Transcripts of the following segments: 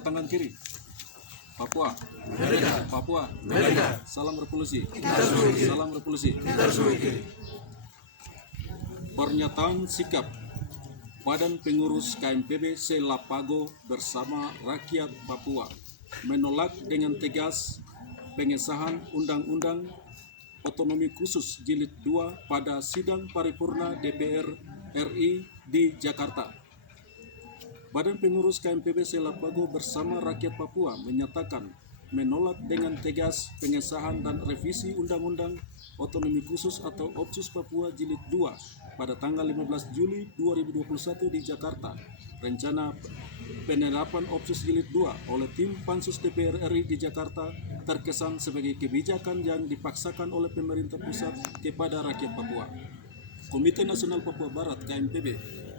Angkat tangan kiri. Papua. Papua. Salam revolusi. Salam revolusi. Pernyataan sikap Badan Pengurus KMPB se-Lapago bersama rakyat Papua menolak dengan tegas pengesahan Undang-Undang Otonomi Khusus Jilid 2 pada sidang paripurna DPR RI di Jakarta. Badan Pengurus KMPB se-Lapago bersama rakyat Papua menyatakan menolak dengan tegas pengesahan dan revisi Undang-Undang Otonomi Khusus atau Otsus Papua Jilid 2 pada tanggal 15 Juli 2021 di Jakarta. Rencana penerapan Otsus Jilid 2 oleh tim Pansus DPR RI di Jakarta terkesan sebagai kebijakan yang dipaksakan oleh pemerintah pusat kepada rakyat Papua. Komite Nasional Papua Barat KMPB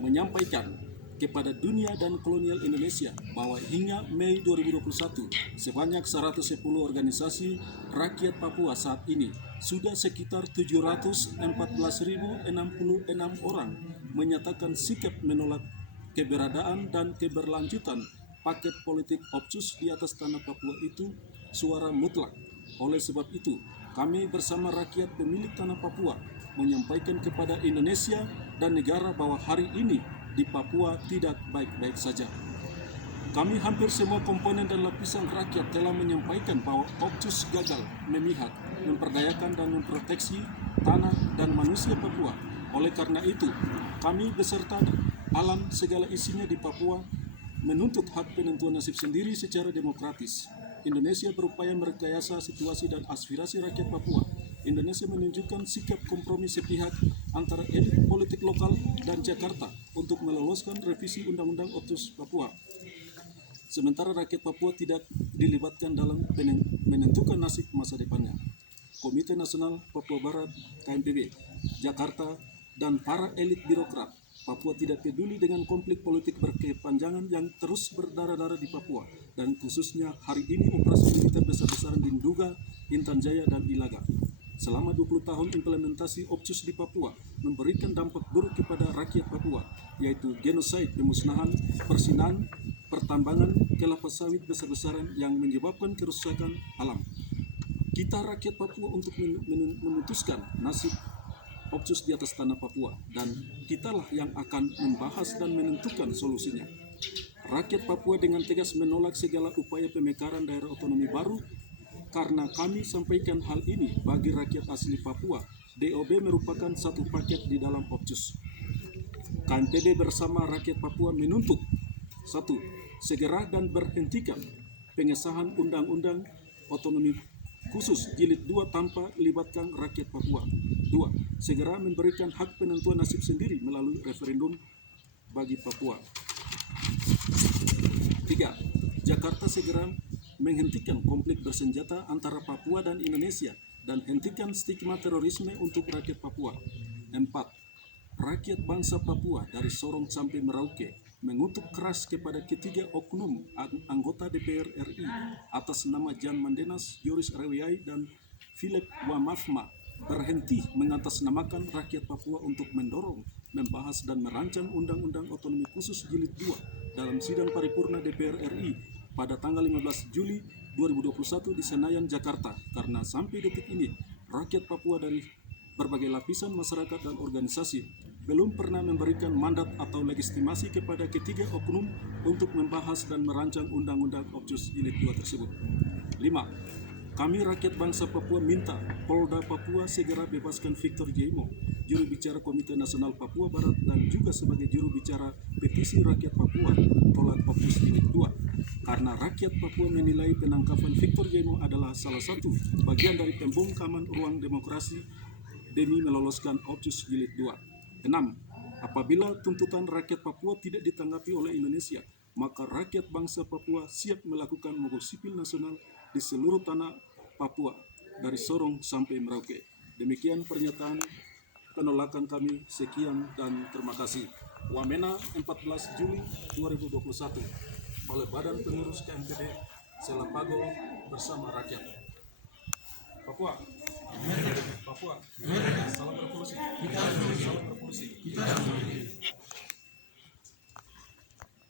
menyampaikan kepada dunia dan kolonial Indonesia bahwa hingga Mei 2021 sebanyak 110 organisasi rakyat Papua saat ini sudah sekitar 714.066 orang menyatakan sikap menolak keberadaan dan keberlanjutan paket politik Otsus di atas tanah Papua itu suara mutlak. Oleh sebab itu, kami bersama rakyat pemilik tanah Papua menyampaikan kepada Indonesia dan negara bahwa hari ini di Papua tidak baik-baik saja. Kami hampir semua komponen dan lapisan rakyat telah menyampaikan bahwa Otsus gagal memihak, memperdayakan dan memproteksi tanah dan manusia Papua. Oleh karena itu, kami beserta alam segala isinya di Papua menuntut hak penentuan nasib sendiri secara demokratis. Indonesia berupaya merekayasa situasi dan aspirasi rakyat Papua. Indonesia menunjukkan sikap kompromi sepihak antara elit politik lokal dan Jakarta untuk meloloskan revisi Undang-Undang Otsus Papua. Sementara rakyat Papua tidak dilibatkan dalam menentukan nasib masa depannya. Komite Nasional Papua Barat KMPB, Jakarta, dan para elit birokrat Papua tidak peduli dengan konflik politik berkepanjangan yang terus berdarah-darah di Papua, dan khususnya hari ini operasi militer besar-besaran di Nduga, Intan Jaya, dan Ilaga. Selama 20 tahun implementasi Otsus di Papua memberikan dampak buruk kepada rakyat Papua, yaitu genosida, pemusnahan, persinahan, pertambangan kelapa sawit besar-besaran yang menyebabkan kerusakan alam. Kita rakyat Papua untuk memutuskan nasib Otsus di atas tanah Papua, dan kitalah yang akan membahas dan menentukan solusinya. Rakyat Papua dengan tegas menolak segala upaya pemekaran daerah otonomi baru. Karena kami sampaikan hal ini bagi rakyat asli Papua, DOB merupakan satu paket di dalam Otsus. KMPB bersama rakyat Papua menuntut 1. Segera dan berhentikan pengesahan Undang-Undang Otonomi Khusus Jilid 2 tanpa libatkan rakyat Papua. 2. Segera memberikan hak penentuan nasib sendiri melalui referendum bagi Papua. 3. Jakarta segera menghentikan konflik bersenjata antara Papua dan Indonesia dan hentikan stigma terorisme untuk rakyat Papua. 4. Rakyat bangsa Papua dari Sorong sampai Merauke mengutuk keras kepada ketiga oknum anggota DPR RI atas nama Jan Mandenas, Yoris Rewiyai, dan Philip Wamafma berhenti mengatasnamakan rakyat Papua untuk mendorong, membahas, dan merancang Undang-Undang Otonomi Khusus Jilid 2 dalam sidang paripurna DPR RI pada tanggal 15 Juli 2021 di Senayan, Jakarta, karena sampai detik ini rakyat Papua dari berbagai lapisan masyarakat dan organisasi belum pernah memberikan mandat atau legitimasi kepada ketiga oknum untuk membahas dan merancang Undang-Undang Otsus Jilid 2 tersebut. 5. Kami rakyat bangsa Papua minta Polda Papua segera bebaskan Victor Jaimo, juru bicara Komite Nasional Papua Barat dan juga sebagai juru bicara petisi rakyat Papua tolak Otsus Jilid 2. Karena rakyat Papua menilai penangkapan Victor Jaimo adalah salah satu bagian dari pembungkaman ruang demokrasi demi meloloskan Otsus Jilid 2. 6. Apabila tuntutan rakyat Papua tidak ditanggapi oleh Indonesia, maka rakyat bangsa Papua siap melakukan mogok sipil nasional di seluruh tanah Papua, dari Sorong sampai Merauke. Demikian pernyataan penolakan kami. Sekian dan terima kasih. Wamena 14 Juli 2021 oleh Badan Pengurus KMPB se-Lapago bersama rakyat Papua. Papua. Salam revolusi. Salam revolusi.